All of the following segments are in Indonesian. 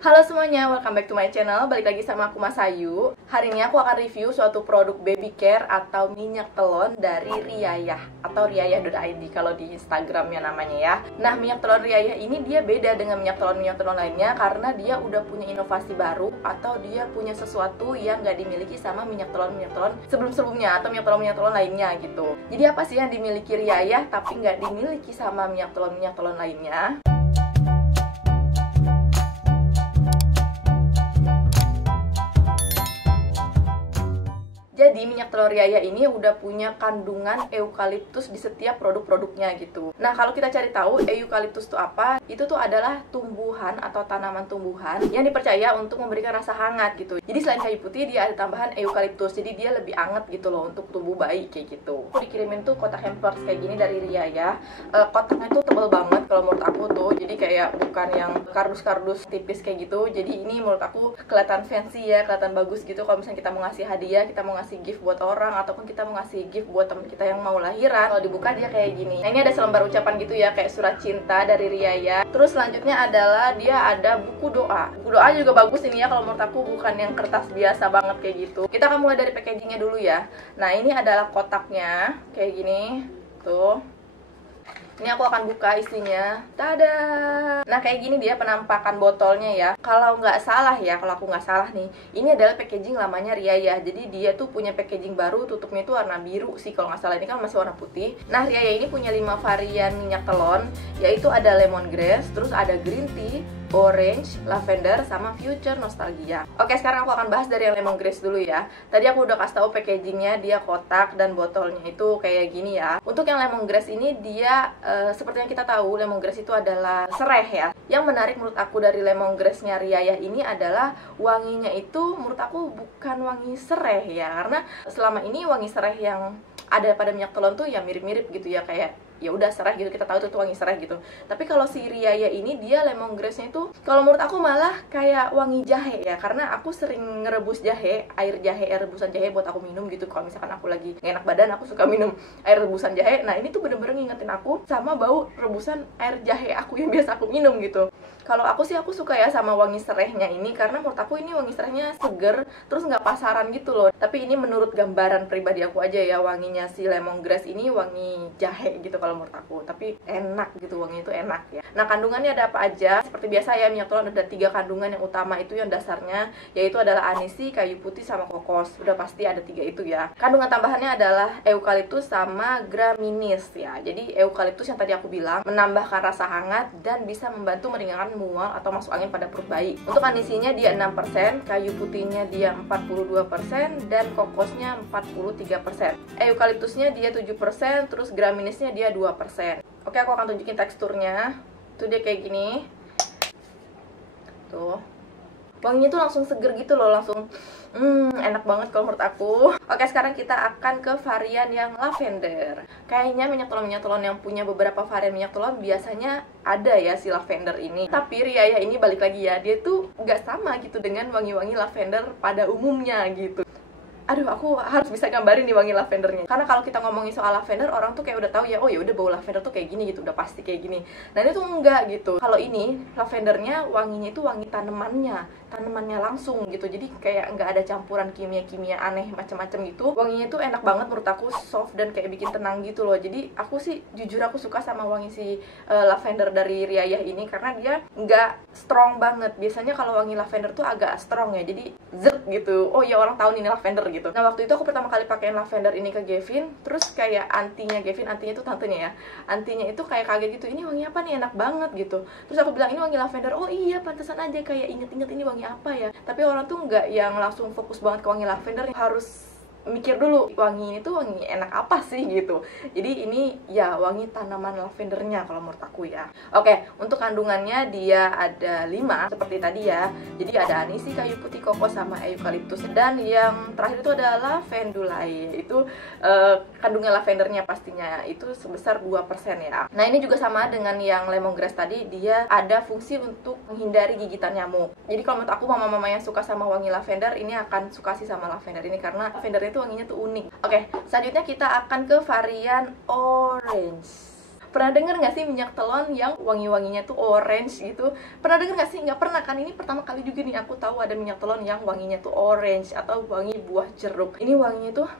Halo semuanya, welcome back to my channel. Balik lagi sama aku Mas Ayu. Hari ini aku akan review suatu produk baby care atau minyak telon dari Riayah atau riayah.id kalau di Instagramnya namanya ya. Nah, minyak telon Riayah ini dia beda dengan minyak telon lainnya karena dia udah punya inovasi baru atau dia punya sesuatu yang gak dimiliki sama minyak telon sebelum-sebelumnya atau minyak telon lainnya gitu. Jadi apa sih yang dimiliki Riayah tapi gak dimiliki sama minyak telon lainnya? Jadi minyak telur Riayah ini udah punya kandungan eukaliptus di setiap produk-produknya gitu. Nah, kalau kita cari tahu eukaliptus itu apa? Itu tuh adalah tumbuhan atau tanaman tumbuhan yang dipercaya untuk memberikan rasa hangat gitu. Jadi selain kayu putih dia ada tambahan eukaliptus. Jadi dia lebih hangat gitu loh untuk tubuh bayi kayak gitu. Aku dikirimin tuh kotak hampers kayak gini dari Riayah. Kotaknya tuh tebel banget kalau menurut aku tuh. Jadi kayak bukan yang kardus-kardus tipis kayak gitu. Jadi ini menurut aku kelihatan fancy ya, kelihatan bagus gitu kalau misalnya kita mau ngasih hadiah, kita mau ngasih gift buat orang ataupun kita mau ngasih gift buat teman kita yang mau lahiran. Kalau dibuka dia kayak gini. Nah, ini ada selembar ucapan gitu ya, kayak surat cinta dari Riayah. Terus selanjutnya adalah dia ada buku doa. Buku doa juga bagus ini ya, kalau menurut aku bukan yang kertas biasa banget kayak gitu. Kita akan mulai dari packagingnya dulu ya. Nah, ini adalah kotaknya kayak gini tuh. Ini aku akan buka isinya. Tada! Nah, kayak gini dia penampakan botolnya ya. Kalau nggak salah ya, kalau aku nggak salah nih, ini adalah packaging lamanya Riayah. Jadi dia tuh punya packaging baru, tutupnya itu warna biru sih kalau nggak salah. Ini kan masih warna putih. Nah, Riayah ini punya 5 varian minyak telon, yaitu ada lemongrass, terus ada green tea, orange, lavender, sama future nostalgia. Oke, sekarang aku akan bahas dari yang lemongrass dulu ya. Tadi aku udah kasih tahu packagingnya, dia kotak dan botolnya itu kayak gini ya. Untuk yang lemongrass ini dia seperti yang kita tahu, lemongrass itu adalah sereh ya. Yang menarik menurut aku dari lemongrassnya Riayah ini adalah wanginya itu menurut aku bukan wangi sereh ya. Karena selama ini wangi sereh yang ada pada minyak telon tuh ya mirip-mirip gitu ya, kayak ya udah sereh gitu, kita tahu itu wangi sereh gitu. Tapi kalau si Riayah ini dia lemongrassnya itu kalau menurut aku malah kayak wangi jahe ya, karena aku sering ngerebus jahe, air rebusan jahe buat aku minum gitu. Kalau misalkan aku lagi gak enak badan, aku suka minum air rebusan jahe. Nah, ini tuh bener-bener ngingetin aku sama bau rebusan air jahe aku yang biasa aku minum gitu. Kalau aku sih aku suka ya sama wangi serehnya ini, karena menurut aku ini wangi serehnya seger, terus nggak pasaran gitu loh. Tapi ini menurut gambaran pribadi aku aja ya, wanginya si lemongrass ini wangi jahe gitu kalau menurut aku. Tapi enak gitu, wanginya itu enak ya. Nah, kandungannya ada apa aja? Seperti biasa ya, minyak telon ada 3 kandungan yang utama itu yang dasarnya, yaitu adalah anisi, kayu putih, sama kokos. Udah pasti ada 3 itu ya. Kandungan tambahannya adalah eukaliptus sama graminis ya. Jadi eukaliptus yang tadi aku bilang menambahkan rasa hangat dan bisa membantu meringankan mual atau masuk angin pada perut bayi. Untuk anisinya dia 6%, kayu putihnya dia 42%, dan kokosnya 43%. Eukaliptusnya dia 7%, terus graminisnya dia 2%. Oke, aku akan tunjukin teksturnya. Itu dia kayak gini. Tuh. Wanginya tuh langsung seger gitu loh, langsung enak banget kalau menurut aku. Oke, sekarang kita akan ke varian yang lavender. Kayaknya minyak telon yang punya beberapa varian minyak telon biasanya ada ya si lavender ini. Tapi Riayah ini balik lagi ya, dia tuh nggak sama gitu dengan wangi-wangi lavender pada umumnya gitu. Aduh, aku harus bisa gambarin nih wangi lavendernya. Karena kalau kita ngomongin soal lavender, orang tuh kayak udah tahu ya, oh ya udah bau lavender tuh kayak gini gitu, udah pasti kayak gini. Nah, ini tuh enggak gitu. Kalau ini lavendernya wanginya itu wangi tanamannya langsung gitu. Jadi kayak nggak ada campuran kimia-kimia aneh macam-macam gitu. Wanginya tuh enak banget menurut aku, soft dan kayak bikin tenang gitu loh. Jadi aku sih jujur aku suka sama wangi si lavender dari Riayah ini karena dia nggak strong banget. Biasanya kalau wangi lavender tuh agak strong ya. Jadi zet gitu. Oh ya, orang tahu nih ini lavender gitu. Nah, waktu itu aku pertama kali pakein lavender ini ke Gavin, terus kayak antinya itu tantenya ya, antinya itu kayak kaget gitu, ini wangi apa nih, enak banget gitu. Terus aku bilang ini wangi lavender, oh iya pantesan aja kayak inget-inget ini wangi apa ya. Tapi orang tuh nggak yang langsung fokus banget ke wangi lavender, harus mikir dulu wangi ini tuh wangi enak apa sih gitu. Jadi ini ya wangi tanaman lavendernya kalau menurut aku ya. Oke, untuk kandungannya dia ada 5 seperti tadi ya. Jadi ada anisi, kayu putih, kokos, sama eukaliptus. Dan yang terakhir itu adalah lavendulae. Itu kandungan lavendernya pastinya itu sebesar 2% ya. Nah, ini juga sama dengan yang lemongrass tadi, dia ada fungsi untuk menghindari gigitan nyamuk. Jadi kalau menurut aku mama-mama yang suka sama wangi lavender ini akan suka sih sama lavender ini karena lavender itu wanginya tuh unik. Oke, selanjutnya kita akan ke varian orange. Pernah denger nggak sih minyak telon yang wangi-wanginya tuh orange gitu? Pernah denger nggak sih? Nggak pernah kan? Ini pertama kali juga nih aku tahu ada minyak telon yang wanginya tuh orange atau wangi buah jeruk. Ini wanginya tuh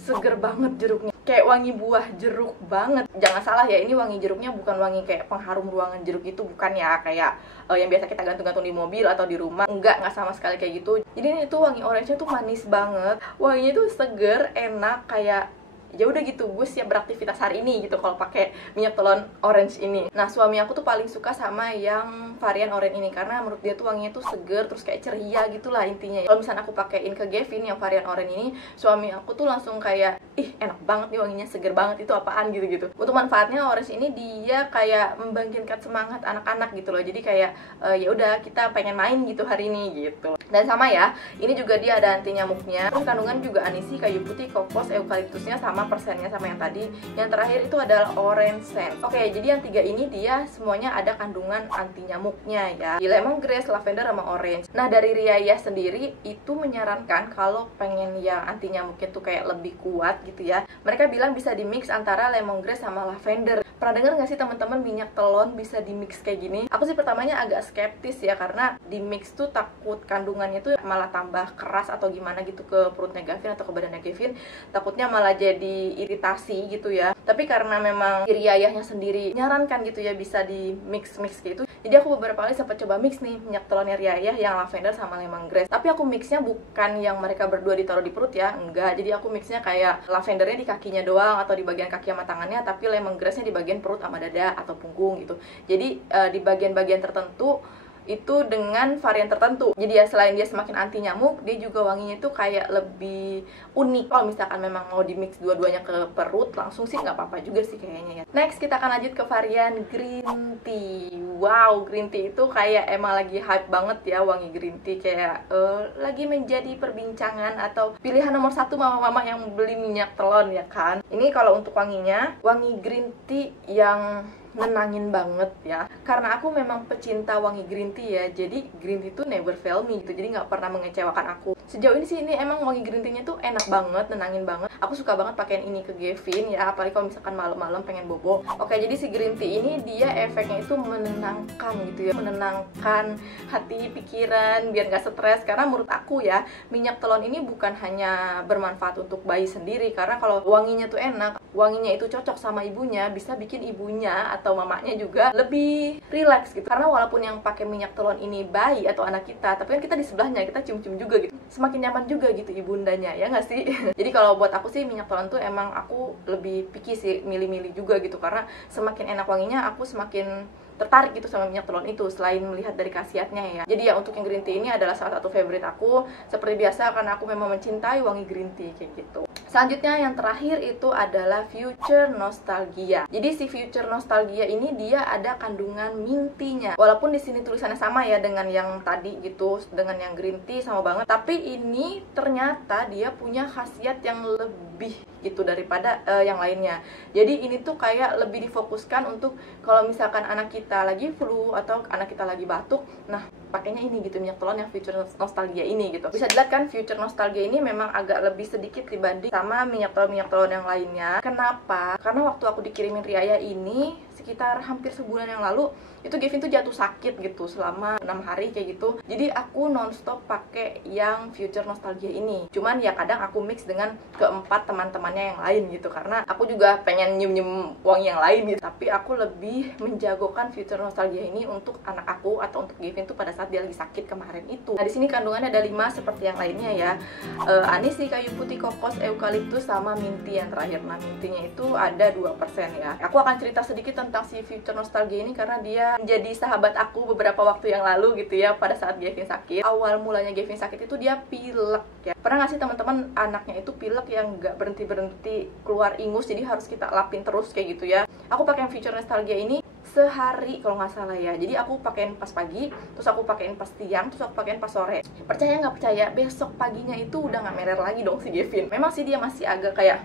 seger banget jeruknya, kayak wangi buah jeruk banget. Jangan salah ya, ini wangi jeruknya bukan wangi kayak pengharum ruangan jeruk itu, bukan ya, kayak yang biasa kita gantung-gantung di mobil atau di rumah. Enggak sama sekali kayak gitu. Jadi ini tuh wangi orange-nya tuh manis banget, wanginya tuh seger, enak, kayak ya udah gitu, gue siap beraktivitas hari ini gitu kalau pakai minyak telon orange ini. Nah, suami aku tuh paling suka sama yang varian orange ini karena menurut dia tuh wanginya tuh seger, terus kayak ceria gitulah intinya. Kalau misalnya aku pakein ke Gavin yang varian orange ini, suami aku tuh langsung kayak, ih enak banget nih wanginya, seger banget, itu apaan gitu-gitu. Untuk manfaatnya, orange ini dia kayak membangkitkan semangat anak-anak gitu loh. Jadi kayak ya udah kita pengen main gitu hari ini gitu. Dan sama ya, ini juga dia ada anti nyamuknya. Terus kandungan juga anisi, kayu putih, kokos, eukaliptusnya sama persennya sama yang tadi. Yang terakhir itu adalah orange scent. Oke, jadi yang tiga ini dia semuanya ada kandungan anti nyamuknya ya. Di lemongrass, lavender, sama orange. Nah, dari Riayah sendiri itu menyarankan kalau pengen yang anti nyamuknya tuh kayak lebih kuat gitu ya, mereka bilang bisa di mix antara lemongrass sama lavender. Pernah denger nggak sih teman-teman minyak telon bisa di mix kayak gini? Aku sih pertamanya agak skeptis ya, karena di mix tuh takut kandungannya tuh malah tambah keras atau gimana gitu ke perutnya Gavin atau ke badannya Gavin. Takutnya malah jadi iritasi gitu ya. Tapi karena memang diri ayahnya sendiri nyarankan gitu ya bisa di mix gitu, jadi aku beberapa kali sempat coba mix nih minyak telonnya Riayah yang lavender sama lemongrass. Tapi aku mixnya bukan yang mereka berdua ditaruh di perut ya, enggak. Jadi aku mixnya kayak lavendernya di kakinya doang atau di bagian kaki sama tangannya, tapi lemongrassnya di bagian perut sama dada atau punggung gitu. Jadi di bagian-bagian tertentu itu dengan varian tertentu. Jadi ya selain dia semakin anti nyamuk, dia juga wanginya itu kayak lebih unik. Kalau misalkan memang mau di mix dua-duanya ke perut langsung sih nggak apa-apa juga sih kayaknya ya. Next kita akan lanjut ke varian green tea. Wow, green tea itu kayak emang lagi hype banget ya, wangi green tea kayak lagi menjadi perbincangan atau pilihan nomor satu mama-mama yang beli minyak telon ya kan. Ini kalau untuk wanginya, wangi green tea yang nenangin banget ya, karena aku memang pecinta wangi green tea ya, jadi green tea tuh never fail me gitu, jadi nggak pernah mengecewakan aku. Sejauh ini sih ini emang wangi green tea-nya tuh enak banget, nenangin banget. Aku suka banget pakaiin ini ke Gavin ya, apalagi kalau misalkan malam-malam pengen bobo. Oke, jadi si green tea ini dia efeknya itu menenangkan gitu ya, menenangkan hati, pikiran, biar nggak stres. Karena menurut aku ya, minyak telon ini bukan hanya bermanfaat untuk bayi sendiri, karena kalau wanginya tuh enak, wanginya itu cocok sama ibunya, bisa bikin ibunya atau mamanya juga lebih relax gitu. Karena walaupun yang pakai minyak telon ini bayi atau anak kita, tapi kan kita di sebelahnya, kita cium-cium juga gitu, semakin nyaman juga gitu ibundanya, ya nggak sih? Jadi kalau buat aku sih minyak telon tuh emang aku lebih picky sih, milih-milih juga gitu, karena semakin enak wanginya aku semakin tertarik gitu sama minyak telon itu, selain melihat dari khasiatnya ya. Jadi ya untuk yang green tea ini adalah salah satu favorite aku, seperti biasa karena aku memang mencintai wangi green tea kayak gitu. Selanjutnya yang terakhir itu adalah Future Nostalgia. Jadi si Future Nostalgia ini dia ada kandungan mintinya. Walaupun di sini tulisannya sama ya dengan yang tadi gitu, dengan yang green tea sama banget, tapi ini ternyata dia punya khasiat yang lebih gitu daripada yang lainnya. Jadi ini tuh kayak lebih difokuskan untuk kalau misalkan anak kita lagi flu atau anak kita lagi batuk, nah pakainya ini gitu, minyak telon yang Future Nostalgia ini gitu. Bisa dilihat kan Future Nostalgia ini memang agak lebih sedikit dibanding sama minyak telon yang lainnya. Kenapa? Karena waktu aku dikirimin Riayah ini sekitar hampir sebulan yang lalu, itu Gavin tuh jatuh sakit gitu selama 6 hari kayak gitu. Jadi aku nonstop pakai yang Future Nostalgia ini. Cuman ya kadang aku mix dengan keempat teman-temannya yang lain gitu, karena aku juga pengen nyium-nyium wangi yang lain gitu. Tapi aku lebih menjagokan Future Nostalgia ini untuk anak aku atau untuk Gavin tuh pada saat dia lagi sakit kemarin itu. Nah di sini kandungannya ada 5 seperti yang lainnya ya. Anisi, kayu putih, kokos, eukaliptus sama minti yang terakhir. Nah mintinya itu ada 2% ya. Aku akan cerita sedikit tentang si Future Nostalgia ini karena dia menjadi sahabat aku beberapa waktu yang lalu gitu ya, pada saat Gavin sakit. Awal mulanya Gavin sakit itu dia pilek ya. Pernah nggak sih teman-teman anaknya itu pilek yang nggak berhenti keluar ingus, jadi harus kita lapin terus kayak gitu ya. Aku pakai yang Future Nostalgia ini sehari kalau nggak salah ya. Jadi aku pakein pas pagi, terus aku pakein pas siang, terus aku pakein pas sore. Percaya nggak percaya, besok paginya itu udah nggak meler lagi dong si Gavin. Memang sih dia masih agak kayak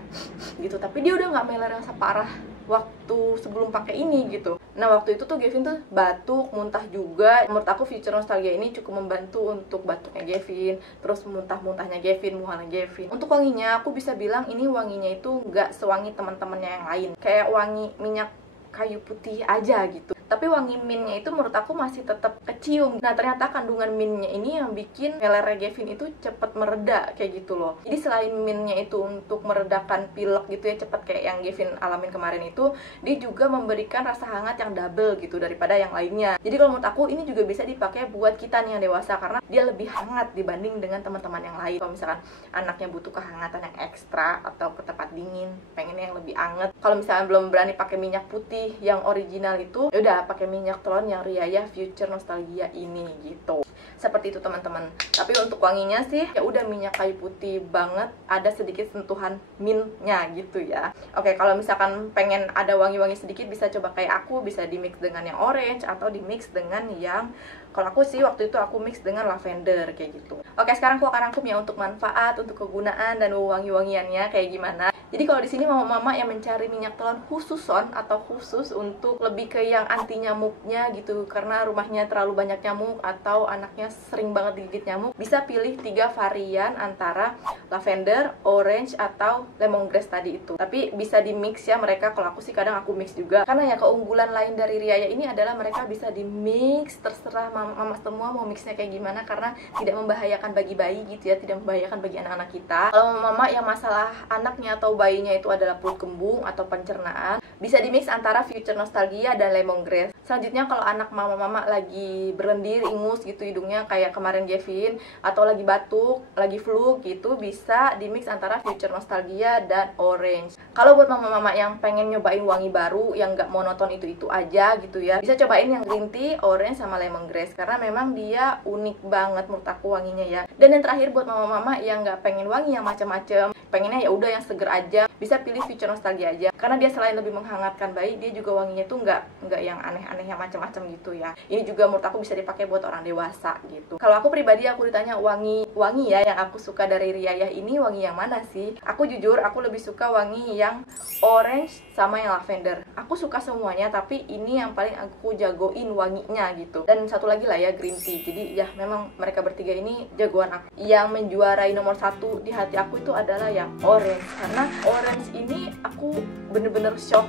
gitu, tapi dia udah nggak meler yang separah waktu sebelum pakai ini gitu. Nah waktu itu tuh Gavin tuh batuk, muntah juga. Menurut aku Future Nostalgia ini cukup membantu untuk batuknya Gavin, terus muntah-muntahnya Gavin, muhalnya Gavin. Untuk wanginya aku bisa bilang ini wanginya itu nggak sewangi teman-temannya yang lain. Kayak wangi minyak kayu putih aja gitu. Tapi wangi mintnya itu menurut aku masih tetap kecium. Nah ternyata kandungan mintnya ini yang bikin melernya Gavin itu cepet mereda kayak gitu loh. Jadi selain mintnya itu untuk meredakan pilek gitu ya, cepet kayak yang Gavin alamin kemarin itu, dia juga memberikan rasa hangat yang double gitu daripada yang lainnya. Jadi kalau menurut aku ini juga bisa dipakai buat kita nih yang dewasa, karena dia lebih hangat dibanding dengan teman-teman yang lain. Kalau misalkan anaknya butuh kehangatan yang ekstra atau ke tempat dingin, pengen yang lebih anget, kalau misalnya belum berani pakai minyak putih yang original itu, yaudah pakai minyak telon yang Riaya Future Nostalgia ini gitu. Seperti itu teman-teman. Tapi untuk wanginya sih ya udah minyak kayu putih banget, ada sedikit sentuhan mintnya gitu ya. Oke, kalau misalkan pengen ada wangi-wangi sedikit bisa coba kayak aku, bisa di mix dengan yang orange atau di mix dengan yang, kalau aku sih waktu itu aku mix dengan lavender kayak gitu. Oke, sekarang aku akan rangkum ya untuk manfaat, untuk kegunaan dan wangi-wangiannya kayak gimana. Jadi kalau di sini mama-mama yang mencari minyak telon khususon atau khusus untuk lebih ke yang anti nyamuknya gitu, karena rumahnya terlalu banyak nyamuk atau anaknya sering banget digigit nyamuk, bisa pilih 3 varian antara lavender, orange, atau lemongrass tadi itu. Tapi bisa di mix ya mereka, kalau aku sih kadang aku mix juga. Karena ya keunggulan lain dari Riaya ini adalah mereka bisa di mix, terserah mama semua mau mixnya kayak gimana, karena tidak membahayakan bagi bayi gitu ya, tidak membahayakan bagi anak-anak kita. Kalau mama yang masalah anaknya atau bayinya itu adalah perut kembung atau pencernaan, bisa di mix antara Future Nostalgia dan lemongrass. Selanjutnya kalau anak mama-mama lagi berlendir, ingus gitu hidungnya kayak kemarin Gavin, atau lagi batuk, lagi flu gitu, bisa di mix antara Future Nostalgia dan orange. Kalau buat mama-mama yang pengen nyobain wangi baru yang nggak monoton itu aja gitu ya, bisa cobain yang green tea, orange, sama lemongrass, karena memang dia unik banget menurut aku wanginya ya. Dan yang terakhir buat mama-mama yang nggak pengen wangi yang macam-macam, pengennya ya udah yang seger aja, bisa pilih Future Nostalgia aja, karena dia selain lebih menghangatkan bayi, dia juga wanginya tuh nggak yang aneh-aneh yang macam-macam gitu ya. Ini juga menurut aku bisa dipakai buat orang dewasa gitu. Kalau aku pribadi, aku ditanya wangi ya yang aku suka dari Riaya ini wangi yang mana sih? Aku jujur aku lebih suka wangi yang orange sama yang lavender. Aku suka semuanya, tapi ini yang paling aku jagoin wanginya gitu. Dan satu lagi lah ya, green tea. Jadi ya memang mereka bertiga ini jagoan aku. Yang menjuarai nomor 1 di hati aku itu adalah yang orange, karena orange ini aku bener-bener shock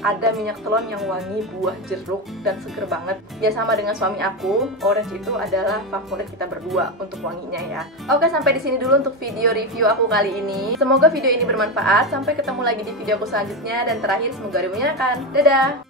ada minyak telon yang wangi buah jeruk dan seger banget. Ya sama dengan suami aku, orange itu adalah favorit kita berdua untuk wanginya ya. Oke, sampai di sini dulu untuk video review aku kali ini. Semoga video ini bermanfaat. Sampai ketemu lagi di video aku selanjutnya, dan terakhir semoga menyenangkan. Dadah.